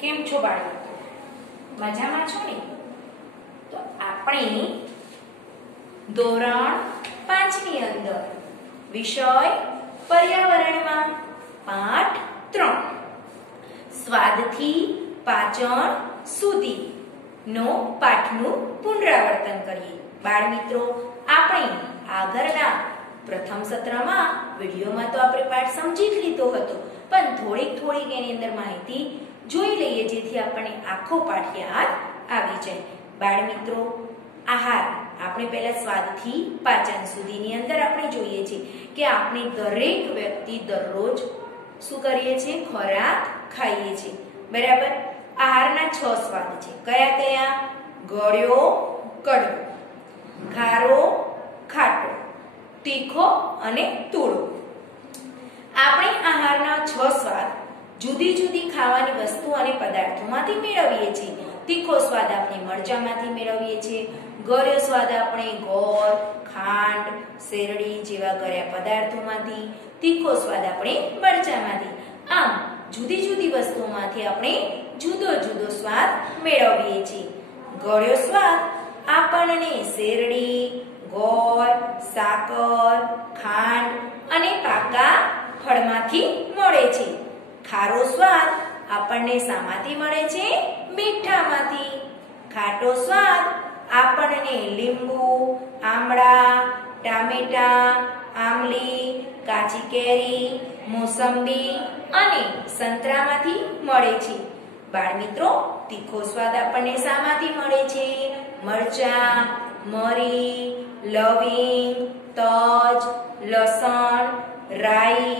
કેમ છો બાળકો? મજામાં છો ને? તો આપણે ધોરણ 5 ની અંદર વિષય પર્યાવરણમાં પાઠ 3 સ્વાદથી પાચન સુધી નો પાઠનું પુનરાવર્તન કરીએ. બાળ મિત્રો, આપણે આગળના પ્રથમ સત્રમાં વિડિયોમાં તો આપણે પાઠ સમજી જ લીધો હતો, પણ થોડીક એની અંદર માહિતી જોઈ લઈએ જેથી આપણને આખો પાઠ યાદ આવી જાય. બાળ મિત્રો, આહાર આપણે પહેલા સ્વાદથી પાચન સુધીની અંદર આપણે જોઈએ છીએ કે આપણે દરેક વ્યક્તિ દરરોજ શું કરીએ છીએ? ખોરાક ખાઈએ છીએ, બરાબર? આહારના 6 સ્વાદ છે. કયા કયા? ગળ્યો, કડવો, ખારો, ખાટો, તીખો અને તુળો. આપણે આહારના 6 સ્વાદ જુદી જુદી ખાવાની વસ્તુ અને પદાર્થોમાંથી મેળવીએ છીએ. તીખો સ્વાદ આપણે મરચામાંથી મેળવીએ છીએ. ગળ્યો સ્વાદ આપણે ગોળ, ખાંડ, શેરડી જેવા ગળ્યા પદાર્થોમાંથી. તીખો સ્વાદ આપણે મરચામાંથી. આમ જુદી જુદી વસ્તુઓમાંથી આપણે જુદો જુદો સ્વાદ મેળવીએ છીએ. ગળ્યો સ્વાદ આપણને શેરડી, ગોળ, સાકર, ખાંડ અને પાકા ફળમાંથી મળે છે. ખારો સ્વાદ આપણને શામાંથી મળે છે? મીઠામાંથી. ખાટો સ્વાદ આપણને લીંબુ, આમળા, ટામેટા, આમલી, કાચી કેરી, મોસંબી અને સંતરામાંથી મળે છે. બાળ મિત્રો, તીખો સ્વાદ આપણને શામાંથી મળે છે? મરચાં, મરી, લવિંગ, તજ, લસણ, રાઈ,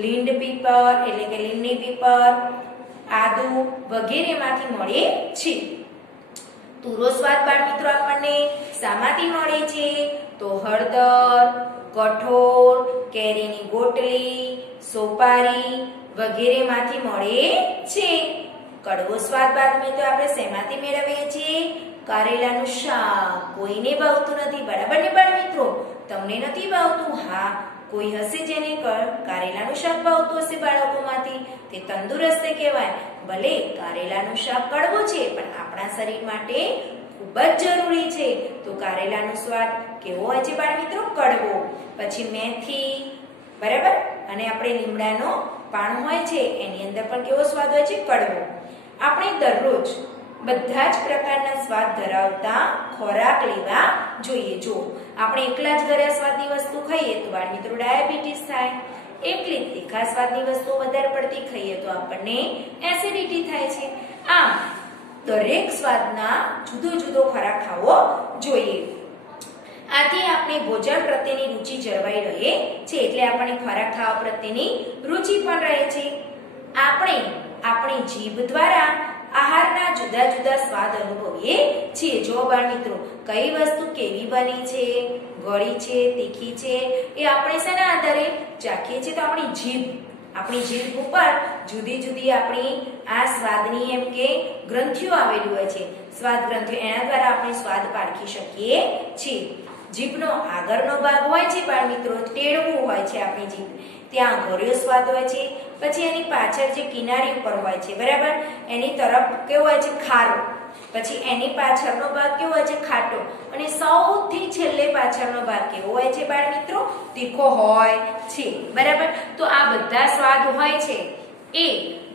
લીંડ પીપર એટલે કે લીંબની પીપર, આદુ વગેરેમાંથી મળે છે. તુરો સ્વાદ બાળ મિત્રો આપણને શામાંથી મળે છે? તો હળદર, કઠોળ, કેરીની ગોટલી, સોપારી વગેરેમાંથી મળે છે. કડવો સ્વાદ બાળ મિત્રો આપણે શેમાંથી મેળવીએ છીએ? કારેલાનું શાક. કોઈને ભાવતું નથી, બરાબર ને બાળ મિત્રો? તમને નથી ભાવતું? હા, કોઈ હશે જેને કારેલાનું શાક ભાવતું હશે બાળકોમાંથી. તે તંદુરસ્ત કહેવાય. ભલે કારેલાનું શાક કડવું છે પણ આપણા શરીર માટે ખૂબ જ જરૂરી છે. તો કારેલાનો સ્વાદ કેવો હોય છે બાળ મિત્રો? કડવો. પછી મેથી, બરાબર? અને આપણે લીમડાનો પાન હોય છે એની અંદર પણ કેવો સ્વાદ હોય છે? કડવો. આપણે દરરોજ બધા જ પ્રકારના સ્વાદ ધરાવતા ખોરાક લેવા જોઈએ. જો આપણે એકલા જ ગળ્યા સ્વાદની વસ્તુ ખાઈએ તો બાળ મિત્રો ડાયાબિટીસ થાય. એકલી તીખા સ્વાદની વસ્તુ વધારે પડતી ખાઈએ તો આપણને એસિડિટી થાય છે. આમ દરેક સ્વાદના જુદો જુદો ખોરાક ખાવો જોઈએ. આથી આપણે ભોજન પ્રત્યેની રુચિ જળવાઈ રહે છે, એટલે આપણને ખોરાક ખાવા પ્રત્યેની રુચિ પણ રહે છે. આપણે આપણી જીભ દ્વારા આહારના જુદા જુદા સ્વાદ અનુભવીએ છીએ. જો બાળ મિત્રો, કઈ વસ્તુ કેવી બની છે, ગળી છે, તીખી છે, એ આપણે શેના આધારે ચાખીએ છીએ? તો આપણી જીભ ઉપર જુદી જુદી આપણી આ સ્વાદની એમ કે ગ્રંથિઓ આવેલી હોય છે, સ્વાદ ગ્રંથિઓ. એના દ્વારા આપણે સ્વાદ પારખી શકીએ છીએ. જીભનો આગળનો ભાગ હોય છે બાળ મિત્રો, ટેડવું હોય છે આપણી જીભ, ત્યાં ગળ્યો સ્વાદ હોય છે. પછી એની પાછળ જે કિનારી ઉપર હોય છે, બરાબર, એની તરફ કેવો હોય છે? ખારો. પછી એની પાછળનો ભાગ કેવો હોય છે? ખાટો. અને સૌથી છેલ્લે પાછળનો ભાગ કેવો હોય છે બાળ મિત્રો? તીખો હોય છે, બરાબર? તો આ બધા સ્વાદ હોય છે એ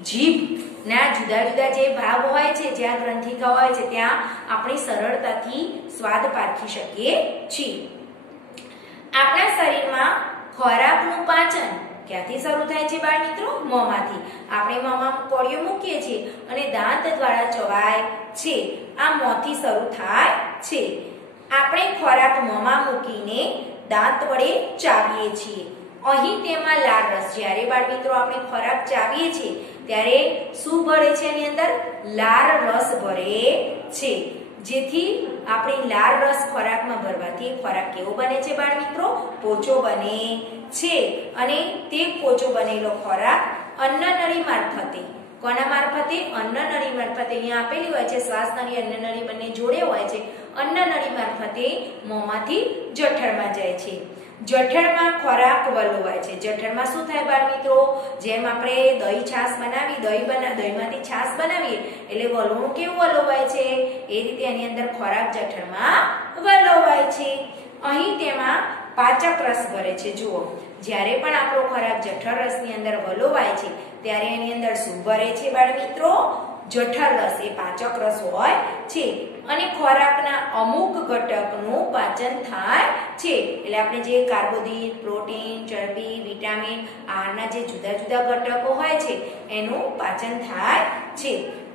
જીભના જુદા જુદા જે ભાગ હોય છે, જ્યાં ગ્રંથિકા હોય છે, ત્યાં આપણે સરળતાથી સ્વાદ પારખી શકીએ છીએ. આપણા શરીરમાં ખોરાકનું પાચન ક્યાંથી શરૂ થાય છે બાળ મિત્રો? મોંમાંથી. આપણે મોંમાં કોળિયો મૂકીએ છીએ અને દાંત દ્વારા ચવાય છે. આ મોંથી શરૂ થાય છે. આપણે ખોરાક મોંમાં મૂકીને દાંત વડે ચાવીએ છીએ. અહીં તેમાં લાળ રસ. જ્યારે બાળ મિત્રો આપણે ખોરાક ચાવીએ છીએ ત્યારે શું ભળે છે? એની અંદર લાળ રસ ભરે છે. જેથી આપણી લાળ રસ ખોરાકમાં ભરવાથી ખોરાક કેવો બને છે બાળ મિત્રો? પોચો બને છે. અને તે પોચો બનેલો ખોરાક અન્નનળી મારફતે, કોના મારફતે? અન્નનળી મારફતે. અહીંયા આપેલી હોય છે શ્વાસનળી, અન્નનળી બંને જોડે હોય છે. અન્નનળી મારફતે મોંમાંથી જઠરમાં જાય છે. જઠરમાં ખોરાક વલોવાય છે. જઠરમાં શું થાય બાળ મિત્રો? જેમ આપણે દહીં છાશ બનાવી દહીંમાંથી છાશ બનાવીએ એટલે વલોણું કેવું વલોવાય છે એ રીતે એની અંદર ખોરાક જઠરમાં વલોવાય છે. અહીં તેમાં પાચક રસ ભરે છે. જુઓ, જ્યારે પણ આપણો ખોરાક જઠર રસની અંદર વલોવાય છે ત્યારે એની અંદર શું ભરે છે બાળ મિત્રો? જઠર રસ, એ પાચક રસ હોય છે અને ખોરાકના અમુક ઘટકનું પાચન થાય છે. એટલે આપણે જે કાર્બોદિત, પ્રોટીન, ચરબી, વિટામિન આહારના જે જુદા જુદા ઘટકો હોય છે એનું પાચન થાય છે.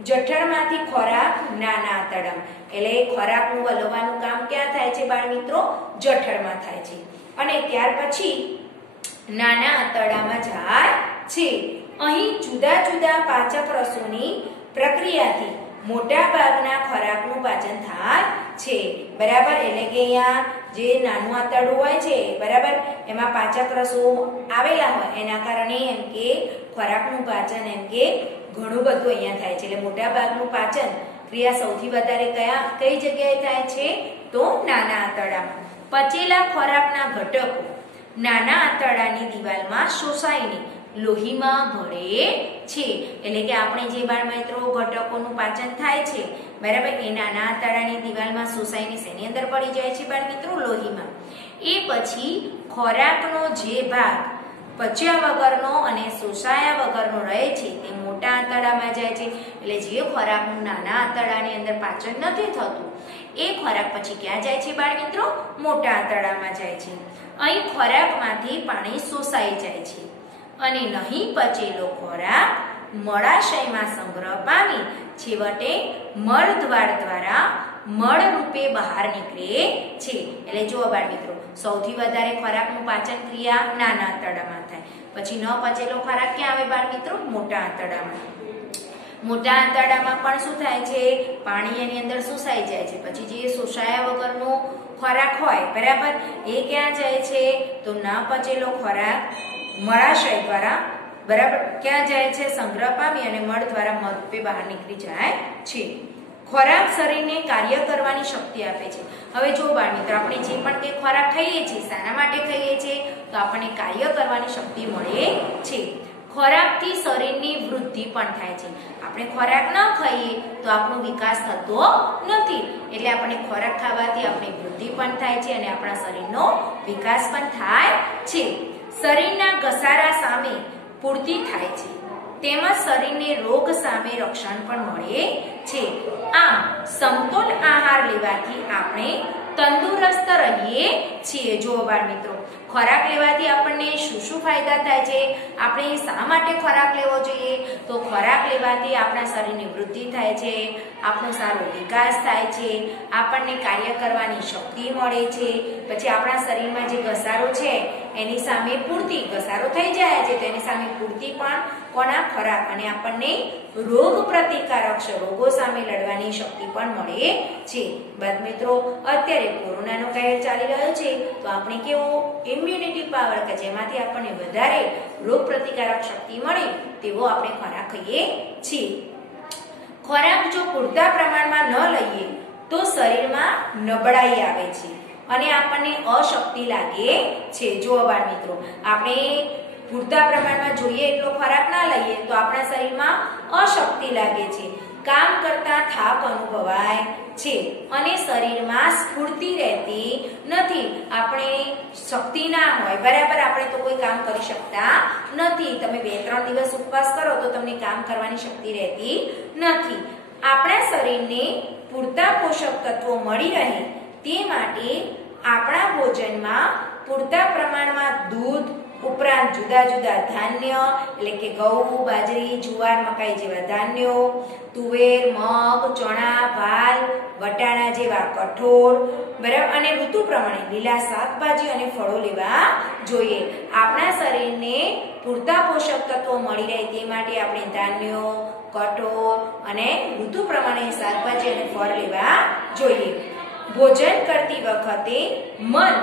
જઠરમાંથી ખોરાક નાના આંતરડામાં, એટલે ખોરાકનું વલોવાનું કામ ક્યાં થાય છે બાળ મિત્રો? જઠરમાં થાય છે અને ત્યાર પછી નાના આંતરડામાં જાય છે. અહીં જુદા જુદા પાચક રસોની પ્રક્રિયાથી મોટા ભાગના ખોરાકનું પાચન થાય છે. બરાબર, એટલે કે અહીંયા જે નાનું આંતરડું હોય છે બરાબર, એમાં પાચક રસો આવેલા હોય એના કારણે એમ કે ખોરાકનું પાચન એમ કે ઘણું બધું અહીંયા થાય છે. એટલે મોટા ભાગનું પાચન ક્રિયા સૌથી વધારે કઈ જગ્યાએ થાય છે? તો નાના આંતરડામાં. પચેલા ખોરાકના ઘટકો નાના આંતરડાની દિવાલમાં શોષાઈને લોહીમાં ભળે છે. એટલે કે આપણે જે બાળ મિત્રો ઘટકોનું પાચન થાય છે બરાબર, એ નાના આંતરડાની દિવાલમાં શોષાઈને શેની અંદર પડી જાય છે બાળ મિત્રો? લોહીમાં. એ પછી ખોરાકનો જે ભાગ પચ્યા વગરનો અને શોષાયા વગરનો રહે છે તે મોટા આંતરડામાં જાય છે. એટલે જે ખોરાકનું નાના આંતરડાની અંદર પાચન નથી થતું એ ખોરાક પછી ક્યાં જાય છે બાળ મિત્રો? મોટા આંતરડામાં જાય છે. અહીં ખોરાકમાંથી પાણી શોષાઈ જાય છે અને નહીં પચેલો ખોરાક મળાશયમાં સંગ્રહ પામી છેવટે મળદ્વાર દ્વારા મળ રૂપે બહાર નીકળે છે. એટલે જુઓ બાળ મિત્રો, સૌથી વધારે ખોરાકનું પાચન ક્રિયા નાના આંતરડામાં થાય. પછી ન પચેલો ખોરાક ક્યાં આવે બાળ મિત્રો? મોટા આંતરડામાં. મોટા આંતરડામાં પણ શું થાય છે? પાણી એની અંદર શોષાઈ જાય છે. પછી જે શોષાયા વગરનો ખોરાક હોય બરાબર, એ ક્યાં જાય છે? તો ના પચેલો ખોરાક મળાશય દ્વારા બરાબર ક્યાં જાય છે? સંગ્રહ પામી અને મળ દ્વારા મળ રૂપે બહાર નીકળી જાય છે. ખોરાક શરીરને કાર્ય કરવાની શક્તિ આપે છે. હવે જો બાળ મિત્રો, આપણે જે પણ કે ખોરાક ખાઈએ છીએ શાના માટે ખાઈએ છીએ? તો આપણને કાર્ય કરવાની શક્તિ મળે છે. ખોરાકથી શરીરની વૃદ્ધિ પણ થાય છે. આપણે ખોરાક ન ખાઈએ તો આપણો વિકાસ થતો નથી. એટલે આપણે ખોરાક ખાવાથી આપણી વૃદ્ધિ પણ થાય છે અને આપણા શરીરનો વિકાસ પણ થાય છે. શરીરના ઘસારા સામે પૂર્તિ થાય છે તેમજ શરીરને રોગ સામે રક્ષણ પણ મળે છે. આમ સમતોલ આહાર લેવાથી આપણે તંદુરસ્ત રહીએ છીએ. જુઓ બાળ મિત્રો, ખોરાક લેવાથી આપણને શું શું ફાયદા થાય છે? આપણે શા માટે ખોરાક લેવો જોઈએ? તો ખોરાક લેવાથી આપણા શરીરની વૃદ્ધિ થાય છે, આપણો સારો વિકાસ થાય છે, આપણને કાર્ય કરવાની શક્તિ મળે છે. પછી આપણા શરીરમાં જે ઘસારો છે એની સામે પૂર્તિ, ઘસારો થઈ જાય છે તો એની સામે પૂર્તિ પણ કોના? ખોરાક. અને આપણને રોગ પ્રતિકારક રોગો સામે લડવાની શક્તિ પણ મળે છે. બાદ મિત્રો, અત્યારે કોરોનાનો કહેર ચાલી રહ્યો છે તો આપણે કેવો ઇમ્યુનિટી પાવર કે જેમાંથી આપણને વધારે રોગ પ્રતિકારક શક્તિ મળે તેવો આપણે ખોરાક ખાઈએ છીએ. ખોરાક જો પૂરતા પ્રમાણમાં ન લઈએ તો શરીરમાં નબળાઈ આવે છે અને આપણને અશક્તિ લાગે છે. જુઓ બાળ મિત્રો, આપણે પૂરતા પ્રમાણમાં જોઈએ એટલો ખોરાક ના લઈએ તો આપણા શરીરમાં અશક્તિ લાગે છે, કામ કરતા થાક અનુભવાય છે અને શરીરમાં સ્ફૂર્તિ રહેતી નથી. આપણે શક્તિ ના હોય બરાબર, આપણે તો કોઈ કામ કરી શકતા નથી. તમે 2-3 દિવસ ઉપવાસ કરો તો તમને કામ કરવાની શક્તિ રહેતી નથી. આપણા શરીરને પૂરતા પોષક તત્વો મળી રહે તે માટે આપણા ભોજનમાં પૂરતા પ્રમાણમાં દૂધ ઉપરાંત જુદા જુદા ધાન્ય એટલે કે ઘઉં, બાજરી, જુવાર, મકાઈ જેવા ધાન્યો, તુવેર, મગ, ચણા, વાલ, વટાણા જેવા કઠોળ બરાબર અને ઋતુ પ્રમાણે લીલા શાકભાજી અને ફળો લેવા જોઈએ. આપણા શરીરને પૂરતા પોષક તત્વો મળી રહે તે માટે આપણે ધાન્યો, કઠોળ અને ઋતુ પ્રમાણે શાકભાજી અને ફળ લેવા જોઈએ. ભોજન કરતી વખતે મન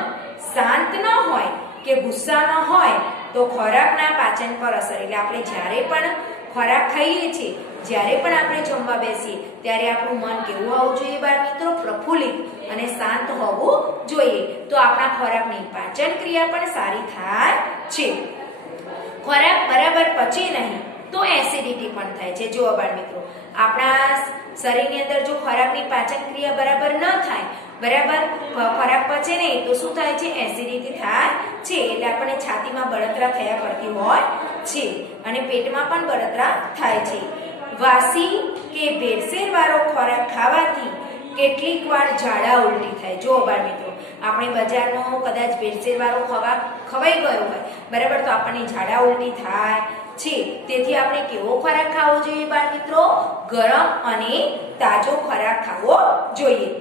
શાંત ન હોય કે ગુસ્સામાં હોય તો ખોરાકના પાચન પર અસર. એટલે આપણે જ્યારે પણ ખોરાક ખાઈએ છીએ, જ્યારે પણ આપણે જમવા બેસીએ ત્યારે આપણું મન કેવું હોવું જોઈએ બાળ મિત્રો? પ્રફુલ્લિત અને શાંત હોવું જોઈએ. તો આપણા ખોરાકની પાચન ક્રિયા પણ સારી થાય છે. ખોરાક બરાબર પચે નહીં તો એસિડિટી પણ થાય છે. જુઓ બાળ મિત્રો, આપણા શરીરની અંદર જો ખોરાકની પાચન ક્રિયા બરાબર ન થાય, બરાબર ખોરાક પચે નહીં તો શું થાય છે? એસિડિટી થાય છે. એટલે આપણને છાતીમાં બળતરા થયા કરતી હોય છે અને પેટમાં પણ બળતરા થાય છે. વાસી કે ભેળસેળ વાળો ખોરાક ખાવાથી કેટલીક વાર ઝાડા ઉલટી થાય. જો બાળ મિત્રો, આપણે બજારનો કદાચ ભેળસેળ વાળો ખવાઈ ગયો હોય, બરાબર, તો આપણને ઝાડા ઉલટી થાય છે. તેથી આપણે કેવો ખોરાક ખાવો જોઈએ બાળ મિત્રો? ગરમ અને તાજો ખોરાક ખાવો જોઈએ.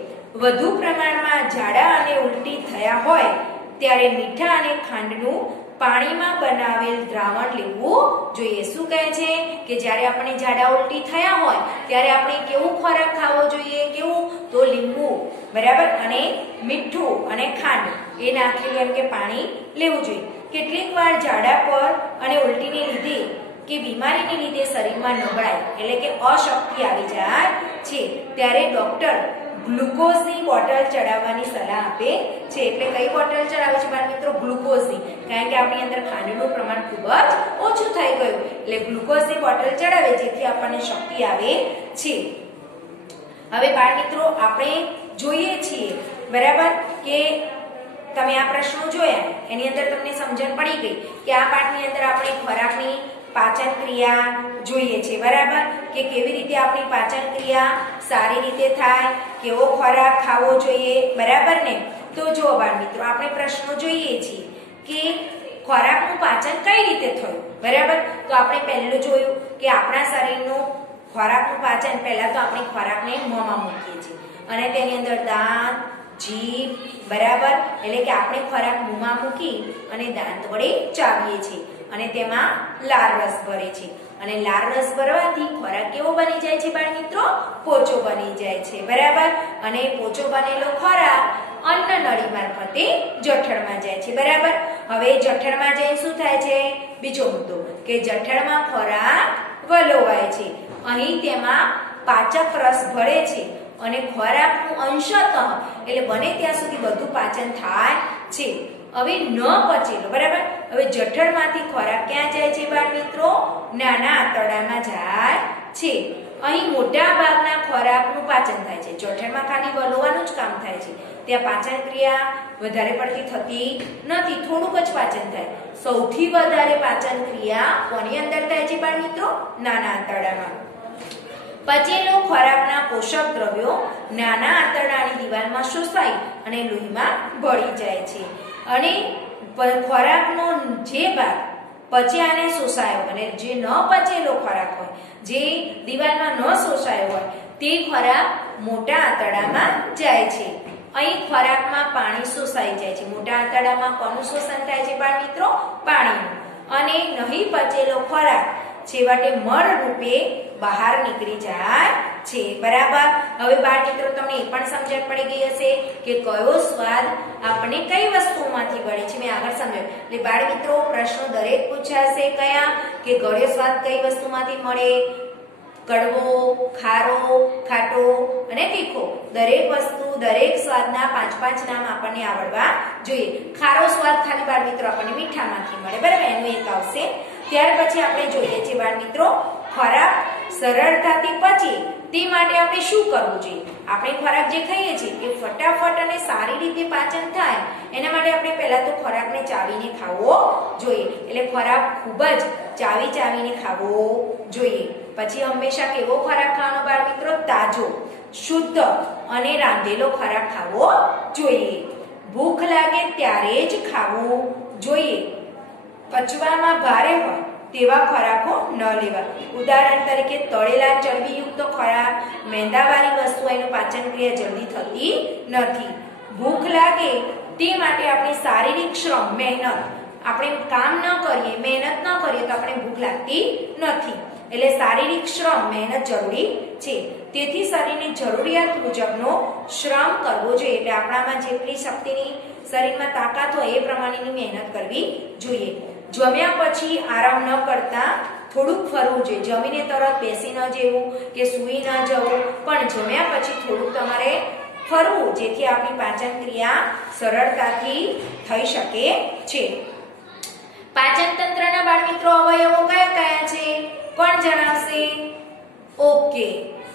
વધુ પ્રમાણમાં ઝાડા અને ઉલટી થયા હોય ત્યારે મીઠા અને ખાંડનું પાણીમાં બનાવેલ દ્રાવણ લેવું જોઈએ. શું કહે છે કે જ્યારે આપણે ઝાડા ઉલટી થયા હોય ત્યારે આપણે કેવું ખોરાક ખાવો જોઈએ? કેવું? તો લીંબુ, બરાબર, અને મીઠું અને ખાંડ એ નાખેલું એમ કે પાણી લેવું જોઈએ. કેટલીક વાર ઝાડા પર અને ઉલટીને લીધે કે બીમારીને લીધે શરીરમાં નબળાઈ એટલે કે અશક્તિ આવી જાય છે, ત્યારે ડોક્ટર ગ્લુકોઝની બોટલ ચડાવવાની સલાહ આપે છે. એટલે કઈ બોટલ ચડાવે છે બાળ મિત્રો? ગ્લુકોઝની. કારણ કે આપણી અંદર ખાંડનું પ્રમાણ ખૂબ જ ઓછું થઈ ગયું, એટલે ગ્લુકોઝની બોટલ ચડાવે જેથી આપણને શક્તિ આવે છે. હવે બાળ મિત્રો, આપણે જોઈએ છીએ, બરાબર, કે તમે આ પ્રશ્નો જોયા, એની અંદર તમને સમજણ પડી ગઈ કે આ પાઠની અંદર આપણે ખોરાકની પાચન ક્રિયા જોઈએ છે, બરાબર, કે કેવી રીતે આપણી પાચન ક્રિયા સારી રીતે થાય, કેવો ખોરાક ખાવો જોઈએ, બરાબર ને? તો જો બાળ મિત્રો, આપણે પ્રશ્નો જોઈએ છીએ કે ખોરાકનું પાચન કઈ રીતે થયું, બરાબર. તો આપણે પહેલું જોયું કે આપણા શરીરનું ખોરાકનું પાચન, પહેલા તો આપણે ખોરાકને મોંમાં મૂકીએ છીએ અને તેની અંદર દાંત, જીભ, બરાબર, એટલે કે આપણે ખોરાક મોંમાં મૂકી અને દાંત વડે ચાવીએ છીએ અને તેમાં લાળ રસ ભરે છે અને લાળ રસ ભરવાથી ખોરાક કેવો બની જાય છે બાળ મિત્રો? પોચો બની જાય છે, બરાબર. અને પોચો બનેલો ખોરાક અન્ન નળી મારફતે જઠરમાં જાય છે, બરાબર. હવે જઠરમાં જઈને શું થાય છે? બીજો મુદ્દો કે જઠરમાં ખોરાક વલોવાય છે. અહીં તેમાં પાચક રસ ભળે છે અને ખોરાકનું અંશતઃ એટલે બને ત્યાં સુધી બધું પાચન થાય છે. હવે ન પચેલો, બરાબર, હવે જઠરમાંથી ખોરાક ક્યાં જાય છે બાળ મિત્રો? નાના આંતરડામાં જાય છે. અહીં મોટા ભાગના ખોરાકનું પાચન થાય છે. જઠરમાં ખાલી વલોવાનું જ કામ થાય છે, ત્યાં પાચન ક્રિયા વધારે પડતી થતી નથી, થોડુંક જ પાચન થાય. સૌથી વધારે પાચન ક્રિયા કોની અંદર થાય છે બાળ મિત્રો? નાના આંતરડામાં. પચેલો ખોરાકના પોષક દ્રવ્યો નાના આંતરડાની દિવાલમાં શોષાઈ અને લોહીમાં ભળી જાય છે અને ખોરાકનો જે ભાગ પચ્યા અને શોષાયો અને જે ન પચેલો ખોરાક હોય, જે દિવાલમાં ન શોષાયો હોય, તે ખોરાક મોટા આંતરડામાં જાય છે. અહીં ખોરાકમાં પાણી શોષાઈ જાય છે. મોટા આંતરડામાં કોનું શોષણ થાય છે બાળ મિત્રો? પાણીનું. અને નહીં પચેલો ખોરાક છેવટે મળ રૂપે બહાર નીકળી જાય છે, બરાબર. હવે બાળ મિત્રો, તમને એ પણ સમજણ પડી ગઈ હશે કે કયો સ્વાદ આપણને કઈ વસ્તુમાંથી મળે છે. મેં આગળ સમજાવ્યું. એટલે બાળ મિત્રો, પ્રશ્નો દરેક પૂછાશે કયા કે ગળ્યો સ્વાદ કઈ વસ્તુમાંથી મળે? કડવો, ખારો, ખાટો અને તીખો. દરેક વસ્તુ, દરેક સ્વાદના 5-5 નામ આપણને આવડવા જોઈએ. ખારો સ્વાદ ખાલી બાળ મિત્રો આપણને મીઠામાંથી મળે, બરાબર, એનું એક આવશે. ત્યાર પછી આપણે જોઈએ છીએ બાળ મિત્રો, ખોરાક સરળતાથી પચે તે માટે આપણે શું કરવું જોઈએ? આપણે ખોરાક જે ખાઈએ છીએ એ ફટાફટ અને સારી રીતે પાચન થાય એના માટે આપણે પહેલા તો ખોરાકને ચાવીને ખાવો જોઈએ. એટલે ખોરાક ખૂબ જ ચાવીને ખાવો જોઈએ. પછી હંમેશા કેવો ખોરાક ખાવાનો બાળ મિત્રો? તાજો, શુદ્ધ અને રાંધેલો ખોરાક ખાવો જોઈએ. ભૂખ લાગે ત્યારે જ ખાવું જોઈએ. પચવામાં ભારે હોય તેવા ખોરાકો ન લેવા. ઉદાહરણ તરીકે તળેલા ચરબીયુક્ત ખોરાક, મેંદાવાળી વસ્તુ, એનું પાચન ક્રિયા જલ્દી થતી નથી. ભૂખ લાગે તે માટે આપણે શારીરિક શ્રમ, મહેનત, આપણે કામ ન કરીએ, મહેનત ન કરીએ તો આપણે ભૂખ લાગતી નથી. એટલે શારીરિક શ્રમ, મહેનત જરૂરી છે. તેથી શરીરની જરૂરિયાત મુજબનો શ્રમ કરવો જોઈએ. એટલે આપણામાં જેટલી શક્તિની શરીરમાં તાકાત હોય એ પ્રમાણેની મહેનત કરવી જોઈએ. જમ્યા પછી આરામ ન કરતા થોડુંક ફરવું જોઈએ. જમીને તરત બેસી ન જવું કે સૂઈ ન જવું, પણ જમ્યા પછી થોડુંક તમારે ફરવું, જેથી આપણી પાચન ક્રિયા સરળતાથી થઈ શકે છે. પાચન તંત્રના બાળ મિત્રો અવયવો કયા કયા છે? કોણ જણાવશે? ઓકે,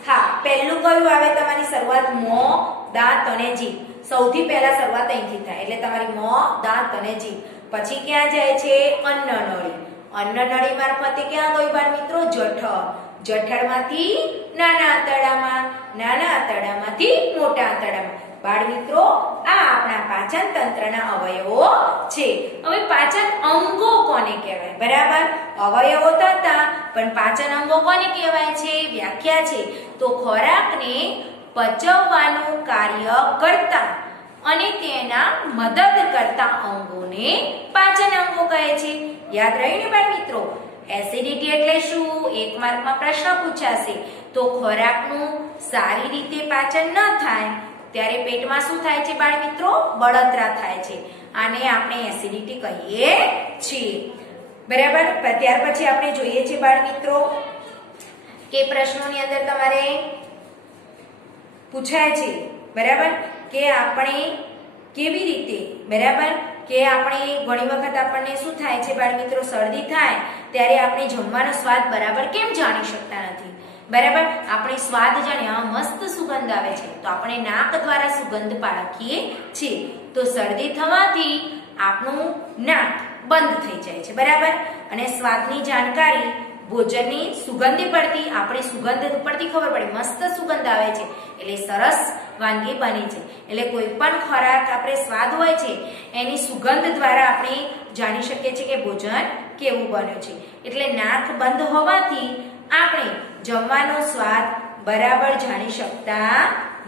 હા, પહેલું કયું આવે તમારી શરૂઆત? મોં, દાંત અને જીભ. સૌથી પહેલા શરૂઆત અહીંથી થાય, એટલે તમારી મોં, દાંત અને જીભ. પછી ક્યાં જાય છે? અન્નનળી. અન્નનળી મારફતે ક્યાં ગયું બાળ મિત્રો? જઠર. જઠરમાંથી નાના આંતરડામાં, નાના આંતરડામાંથી મોટા આંતરડામાં. બાળ મિત્રો, આ આપણા પાચન તંત્રના અવયવો છે. હવે પાચન અંગો કોને કહેવાય? બરાબર, અવયવો તો હતા, પણ પાચન અંગો કોને કહેવાય છે? વ્યાખ્યા છે તો ખોરાકને પચવવાનું કાર્ય કરતા અને તેના મદદ કરતા અંગોને પાચન અંગો કહે છે. યાદ રહ્યું ને બાળ મિત્રો? એસિડિટી એટલે શું? એક માર્કમાં પ્રશ્ન પૂછાશે. તો ખોરાકનું સારી રીતે પાચન ન થાય ત્યારે પેટમાં શું થાય છે બાળ મિત્રો? બળતરા થાય છે. આને આપણે એસિડિટી કહીએ છીએ. બરાબર. ત્યાર પછી આપણે જોઈએ છે બાળ મિત્રો કે પ્રશ્નોની અંદર તમારે પૂછાય છે, બરાબર, કે આપણે કેવી રીતે, બરાબર, કે આપણે ઘણી વખત આપણને શું થાય છે બાળ મિત્રો? શરદી થાય ત્યારે આપણે જમવાનો સ્વાદ બરાબર કેમ જાણી શકતા નથી? બરાબર, આપણે સ્વાદ જાણીએ, મસ્ત સુગંધ આવે છે તો આપણે નાક દ્વારા સુગંધ પારખીએ છીએ. તો શરદી થવાથી આપણું નાક બંધ થઈ જાય છે, બરાબર. અને સ્વાદની જાણકારી ભોજનની સુગંધ પડતી, આપણે સુગંધ ઉપરથી ખબર પડે, મસ્ત સુગંધ આવે છે એટલે સરસ વાનગી બની છે. એટલે કોઈ પણ ખોરાક આપણે સ્વાદ હોય છે એની સુગંધ દ્વારા આપણે જાણી શકીએ છીએ કે ભોજન કેવું બન્યું છે. એટલે નાક બંધ હોવાથી આપણે જમવાનો સ્વાદ બરાબર જાણી શકતા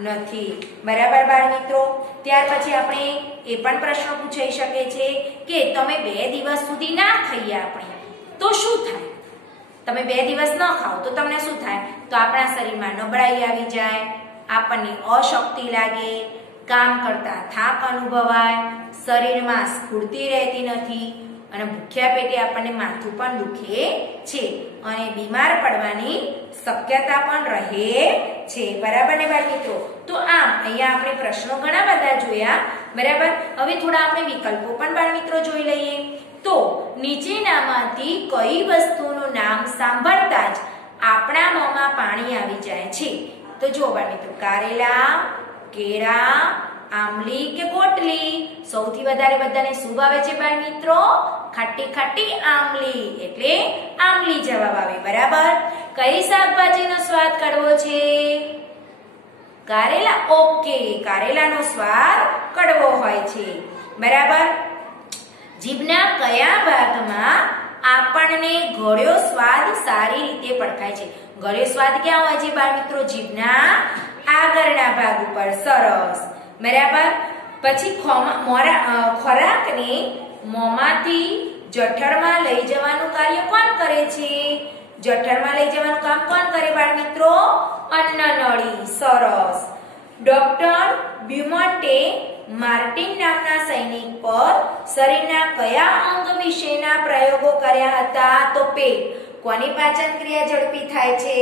નથી. બરાબર બાળ મિત્રો? ત્યાર પછી આપણે એ પણ પ્રશ્ન પૂછાઈ શકે છે કે તમે 2 દિવસ સુધી ના ખાઈએ આપણે તો શું થાય? તમે 2 દિવસ ન ખાઓ તો તમને શું થાય? તો આપણા શરીરમાં નબળાઈ આવી જાય, આપણને અશક્તિ લાગે, કામ કરતા થાક અનુભવાય, શરીરમાં સ્ફૂર્તિ રહેતી નથી અને ભૂખ્યા પેટે આપણને માથું પણ દુખે છે અને બીમાર પડવાની શક્યતા પણ રહે છે. બરાબર ને બાળ મિત્રો? તો આમ અહીંયા આપણે પ્રશ્નો ઘણા બધા જોયા, બરાબર. હવે થોડા આપણે વિકલ્પો પણ બાળ મિત્રો જોઈ લઈએ. તો નીચેનામાંથી કઈ વસ્તુનું નામ સાંભળતા જ આપણા મોંમાં પાણી આવી જાય છે? તો જો બાળ મિત્રો, કારેલા, કેળા, આમલી કે કોટલી? સૌથી વધારે બધાને શું ભાવે છે બાળ મિત્રો? ખાટી ખાટી આમલી, એટલે આમલી જવાબ આવે. બરાબર. કઈ શાકભાજીનો સ્વાદ કડવો છે? કારેલા. ઓકે, કારેલાનો સ્વાદ કડવો હોય છે. બરાબર. જીભના કયા ભાગમાં આપણને ગળ્યો સ્વાદ સારી રીતે પડખાય છે? ગળ્યો સ્વાદ ક્યાં હોય છે બાળ મિત્રો? જીભના આગળના ભાગ ઉપર. સરસ. બરાબર. પછી ખોરાકને મોંમાંથી જઠરમાં લઈ જવાનું કાર્ય કોણ કરે છે? જઠરમાં લઈ જવાનું કામ કોણ કરે બાળ મિત્રો? અન્નનળી. સરસ. ડોક્ટર બ્યુમોન્ટે માર્ટિન નામના સૈનિક પર શરીરના કયા અંગ વિશેના પ્રયોગો કર્યા હતા? તો પેટ. કોની પાચન ક્રિયા ઝડપી થાય છે?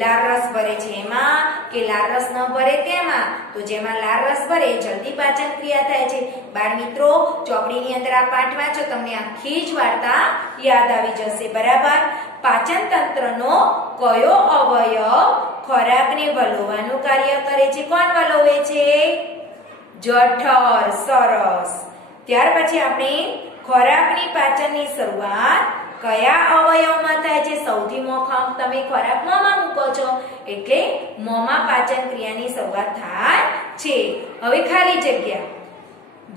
લાળ રસ ભરે છે એમાં કે લાળ રસ ન ભરે તેમાં? તો જેમાં લાળ રસ ભરે જલ્દી પાચન ક્રિયા થાય છે. બાળ મિત્રો, ચોપડીની અંદર આ પાઠ વાંચો, તમને આખી જ વાર્તા યાદ આવી જશે. બરાબર. પાચન તંત્રનો કયો અવયવ ખોરાકને વલોવાનું કાર્ય કરે છે? કોણ વલોવે છે? જઠર. સરસ. ત્યાર પછી આપણે ખોરાકની પાચનની શરૂઆત કયા અવયવમાં થાય છે? સૌથી મોખમ તમે ખોરાક મોંમાં મૂકો છો એટલે મોંમાં પાચન ક્રિયાની શરૂઆત થાય છે. હવે ખાલી જગ્યા.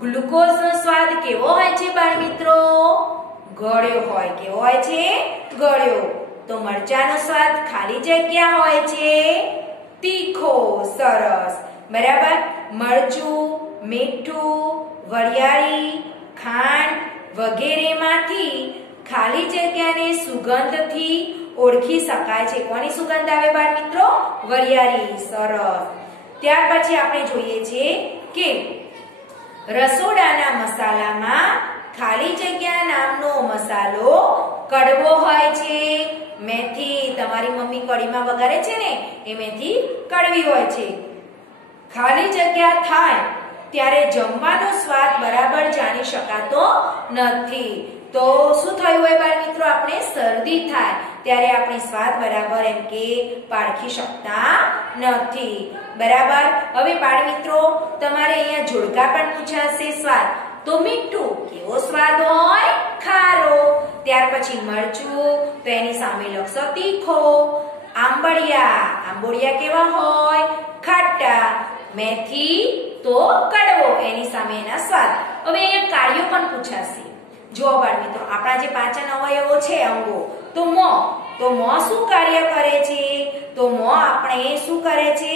ગ્લુકોઝનો સ્વાદ કેવો હોય છે બાળ મિત્રો? ગળ્યો હોય. કેવો હોય છે? ગળ્યો. તો મરચાનો સ્વાદ ખાલી જગ્યા હોય છે તીખો. સરસ. બરાબર. મરચું, મીઠું, વરિયાળી, ખાંડ વગેરેમાંથી ખાલી જગ્યાને સુગંધથી ઓળખી શકાય છે. કોની સુગંધ આવે બાળ મિત્રો? વરિયાળી. સરસ. ત્યાર પછી આપણે જોઈએ છે કે રસોડાના મસાલામાં ખાલી જગ્યા નામનો મસાલો કડવો હોય છે. મેથી તમારી મમ્મી કઢીમાં વઘારે છે ને એ મેથી કડવી હોય છે. ખાલી જગ્યા થાય ત્યારે જમવાનો સ્વાદ બરાબર જાણી શકાતો નથી. તો શું થયું હોય બાળ મિત્રો, આપણે શરદી થાય ત્યારે આપણે સ્વાદ બરાબર એમ કે પારખી શકતા નથી. બરાબર. હવે બાળ મિત્રો તમારે અહીંયા જોડકા પણ પૂછાશે. સ્વાદ તો મીઠું, કેવો સ્વાદ હોય? ખારો. ત્યાર પછી મરચું, તો એની સામે લખશો તીખો. આંબળિયા, આંબોળિયા કેવા હોય? ખાટા. મેથી તો કડવો, એની સામે એના સ્વાદ. હવે અહીંયા કાર્યો પણ પૂછાશે. જો બાળ મિત્રો આપણા જે પાચન અવયવો છે અંગો, તો મોં શું કાર્ય કરે છે? તો મોં આપણે શું કરે છે?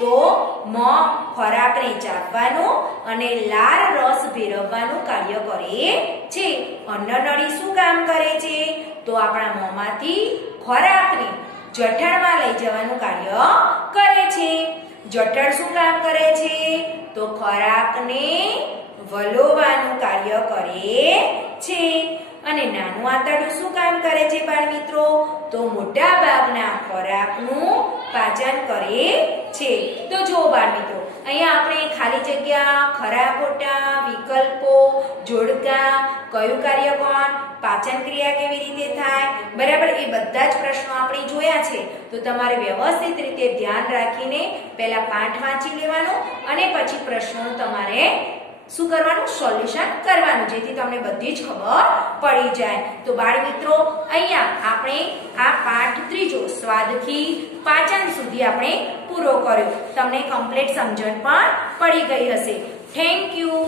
તો મોં ખોરાકને ચાવવાનું અને લાળ રસ ભેરવવાનું કાર્ય કરે છે. અન્નનળી શું કામ કરે છે? તો આપણા મોંમાંથી ખોરાકને જઠરમાં લઈ જવાનું કાર્ય કરે છે. જઠર શું કામ કરે છે? તો ખોરાકને વલોવાનું કાર્ય કરે છે. અને નાનું આંતરડું શું કામ કરે છે બાળ મિત્રો? તો મોટા ભાગના ખોરાકનું પાચન કરે છે. તો જો બાળ મિત્રો અહીંયા આપણે ખાલી જગ્યા, ખરા ખોટા, વિકલ્પો, જોડકા, કયું કાર્ય કોણ, પાચન ક્રિયા કેવી રીતે થાય, બરાબર, એ બધા જ પ્રશ્નો આપણે જોયા છે. તો તમારે વ્યવસ્થિત રીતે ધ્યાન રાખીને પહેલા પાઠ વાંચી લેવાનો અને પછી પ્રશ્નોનું તમારે શું કરવાનું? સોલ્યુશન કરવાનું, જેથી તમને બધી જ ખબર પડી જાય. તો બાળ મિત્રો અહીંયા આપણે આ પાઠ ત્રીજો સ્વાદથી પાચન સુધી આપણે પૂરો કર્યો. તમને કમ્પ્લીટ સમજણ પણ પડી ગઈ હશે. Thank you.